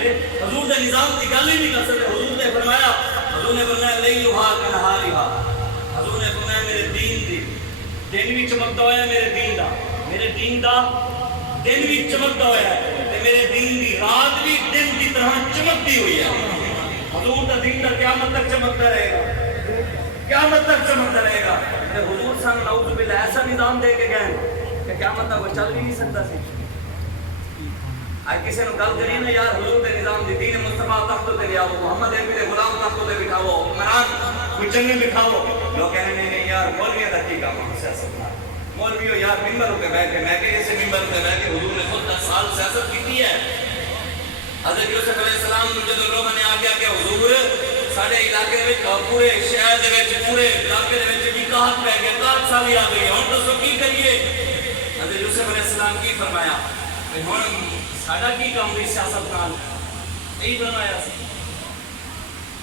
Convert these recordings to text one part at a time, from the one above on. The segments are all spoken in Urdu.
سکتے، حضور دے نظام کی گل ہی نہیں کر سکتے. حضور نے فرمایا لیلھا کنہارھا، حضور نے فرمایا میرے دین دی دن بھی چمکتا ہوا ہے، میرے دین دا دن بھی چمکتا ہوا ہے، تے میرے دین دی رات بھی دن کی طرح چمکتی ہوئی ہے. حضور دا دین دا قیامت تک چمکتا رہے گا، قیامت تک چمکتا رہے گا. حضور سن نعوذ باللہ ایسا نظام دے کے گئے کہ قیامت تک وہ چل بھی نہیں سکتا سی. آج کسی نے گل کری نا یار حضور دے نظام دی دین مصطفیٰ تختوں تے لیاؤ، محمد عربی دے غلام تختوں تے بٹھاؤ، حکمران کوئی چنگے بٹھاؤ. لوگ کہنے نہیں یار مولویوں دا کی کام ہے سیاست کا، مولویوں یار ممبر پہ بیٹھ کے میں کہ اسے ممبر پہ بیٹھ کے حضور نے خود 10 سال سیاست کی ہے. حضرت یوسف علیہ السلام نے جب لوگوں نے آگیا کہ حضور سارے علاقے میں پورے شہر دے وچ پورے علاقے دے وچ بھی قحط پہ گیا، 60 سال آ گئی، ہن دسو کی کریے. حضرت یوسف علیہ السلام کی فرمایا کہ ہن ساڈا کی کام دی سیاست نال یہی فرمایا سی.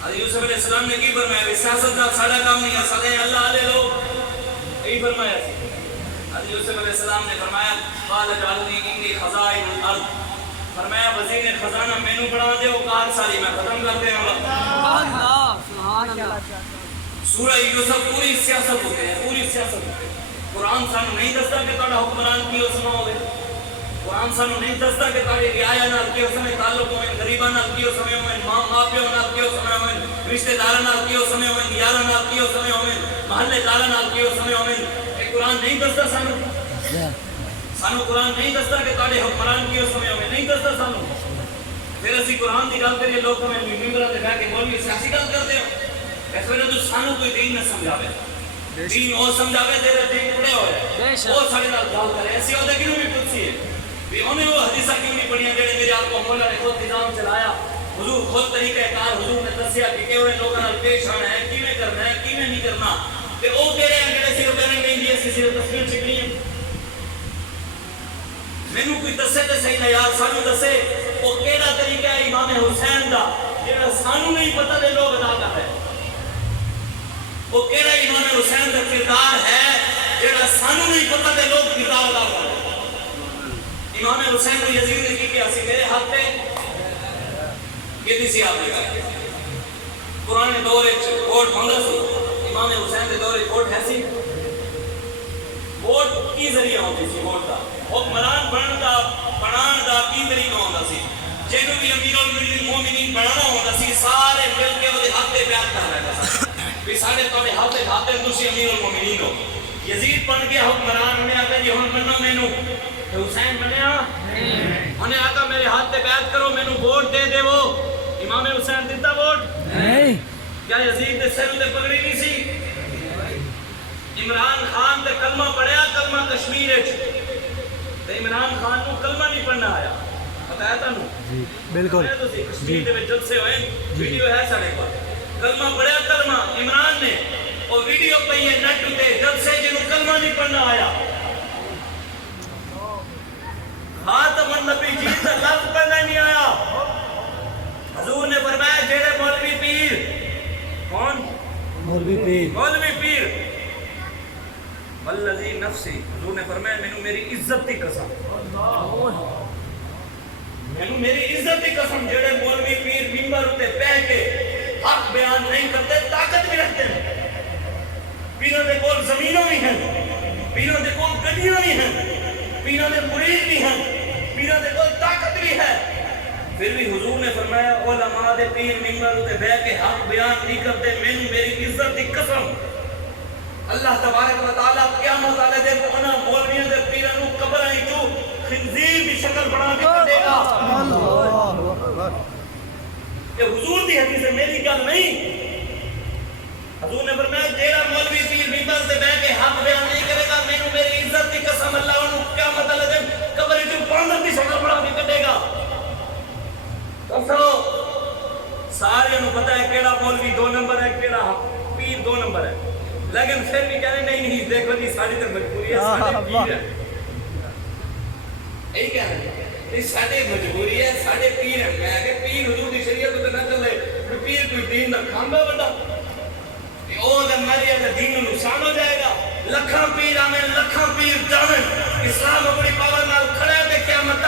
حضرت یوسف علیہ السلام نے کی فرمایا کہ سیاست نال ساڈا کام نہیں ہے، سارے اللہ والے لوگ یہی فرمایا سی. حضرت یوسف علیہ السلام نے فرمایا قال اجعلنی انی خزائن الارض، فرمایا وزیر خزانہ مینوں بنا دے، اوقات ساری میں ختم کر دے. سبحان اللہ. سورہ یوسف پوری سیاست ہوتے ہیں، پوری سیاست ہوتے ہیں. قرآن سانو نہیں دستا کہ تہاڈا حکمران کیوں سما ہوے، قرآن سانو نہیں دستا کہ تہاڈے رعایا نال کیوں سمے تعلق ہوئے، غریباں نال کیوں سمے ہوئے، ماں پیو نال کیوں سمے ہوئے، رشتہ داراں نال کیوں سمے ہوئے، یاراں نال کیوں سمے ہوئے، محلے داراں نال کیوں سمے ہوئے. یہ قرآن نہیں دستا سانو قرآن نہیں دستا کہ تہاڈے حکمران کیوں سمے ہوئے، نہیں دستا سانو. پھر اسی قرآن کی گل کریے لوگ ہمیں ممبراں تے بیٹھ کے مولوی سیاسی گل کرتے ہو. اس ویلے تو سانو کوئی دین نہ سمجھاوے، دین وہ سمجھاوے دے دین اڑے ہوئے وہ سارے نال گل کرے. ایسی عہدے کیوں بھی پوچھی ہے بھی انہیں وہ حدیثاں کیوں نہیں پڑھیاں جڑے میرے آپ کو مولا نے خود نظام چلایا، حضور خود طریقہ کار حضور نے دسیا کہ کیویں لوگاں نال پیش آنا ہے، کیویں کرنا ہے، کیویں نہیں کرنا. تے او کہڑے ہیں جڑے صرف کہنے نہیں جی اسی صرف تصویر چکنی ہے. مینوں کوئی دسے تے صحیح نہ یار سانو دسے وہ کیڑا طریقہ ہے امام حسین دا جڑا سانو نہیں پتہ تے لوگ ادا کر رہے. وہ کیڑا امام حسین دا کردار ہے جڑا سانو نہیں پتہ تے لوگ کردار ادا کر رہے. امام حسین کو یزید نے کی کیا سی میرے ہاتھ پہ کتنی سی آپ نے پرانے دور ووٹ منگا سی. امام حسین کے دور ووٹ ہے سی، ووٹ کی ذریعہ ہوتی سی، ووٹ کا حکمران بنن دا بنان دا کی طریقہ ہوتا سی. جنوں بھی امیر المومنین بنانا ہوتا سی سارے مل کے وہ ہاتھ پہ بیعت کر رہے تھے بھی سارے تہاڈے ہاتھ پہ تسی امیر المومنین ہو. یزید بن گیا حکمران، انہیں آتا جی ہن منو مینوں حسین بنیا، انہیں آتا میرے ہاتھ پہ بیعت کرو مینوں ووٹ دے دے. وہ امام حسین دیتا ووٹ نہیں. کیا یزید دے سر تے پگڑی نہیں سی؟ عمران خان تے کلمہ پڑھیا، کلمہ کشمیر وچ تے عمران خان کو کلمہ نہیں پڑھنا آیا. پتہ ہے تانوں؟ جی بالکل. کشمیر دے وچ جلسے ہوئے، ویڈیو ہے ساڈے کول. کلمہ پڑھیا کلمہ عمران نے، اور ویڈیو پئی ہے نیٹ تے جلسے جنوں کلمہ نہیں پڑھنا آیا. خاتم النبی جی کا لفظ پڑھنا نہیں آیا. حضور نے فرمایا جڑے مولوی پیر، کون مولوی پیر، مولوی پیر والذی نفسی، حضور نے فرمایا مینوں میری عزت دی قسم، مینوں میری عزت دی قسم جڑے مولوی پیر منبر تے بیٹھ کے حق بیان نہیں کرتے طاقت بھی رکھتے ہیں. پیروں دے کول زمینوں بھی ہیں، پیروں دے کول گڈیاں بھی ہیں، پیروں دے مرید بھی ہیں، پیروں دے کول طاقت بھی ہے. پھر بھی حضور نے فرمایا علماء دے پیر منبر تے بیٹھ کے حق بیان نہیں کرتے، مینوں میری عزت دی قسم اللہ تبارک و تعالی قیامت والے دن انہاں مولویوں دے پیراں نوں قبراں وچوں خنزیر دی شکل بنا کے کڈے گا. اللہ اکبر. یہ حضور دی حدیث ہے، میری گل نہیں. حضور نے فرمایا جیڑا مولوی پیر منبر تے بیٹھ کے حق بیان نہیں کرے گا مینوں میری عزت دی قسم اللہ انہوں قیامت والے دن قبر وچوں باندر دی شکل بنا کے کڈے گا. دسو سارے نوں پتہ ہے کیڑا مولوی 2 نمبر ہے، کیڑا پیر 2 نمبر ہے، لیکن پھر بھی کہنے نہیں دیکھو جی ساری تو مجبوری ہے، سارے پیر ہے. یہی کہہ رہے ہیں یہ ساری مجبوری ہے، سارے پیر ہیں. میں کہ پیر حضور دی شریعت تے نہ چلے، پیر کوئی دین دا کھاندا بڑا او دے مریا دے دین نوں نقصان ہو جائے گا. لکھاں پیر آویں، لکھاں پیر جاویں، اسلام اپنی پاور نال کھڑا تے قیامت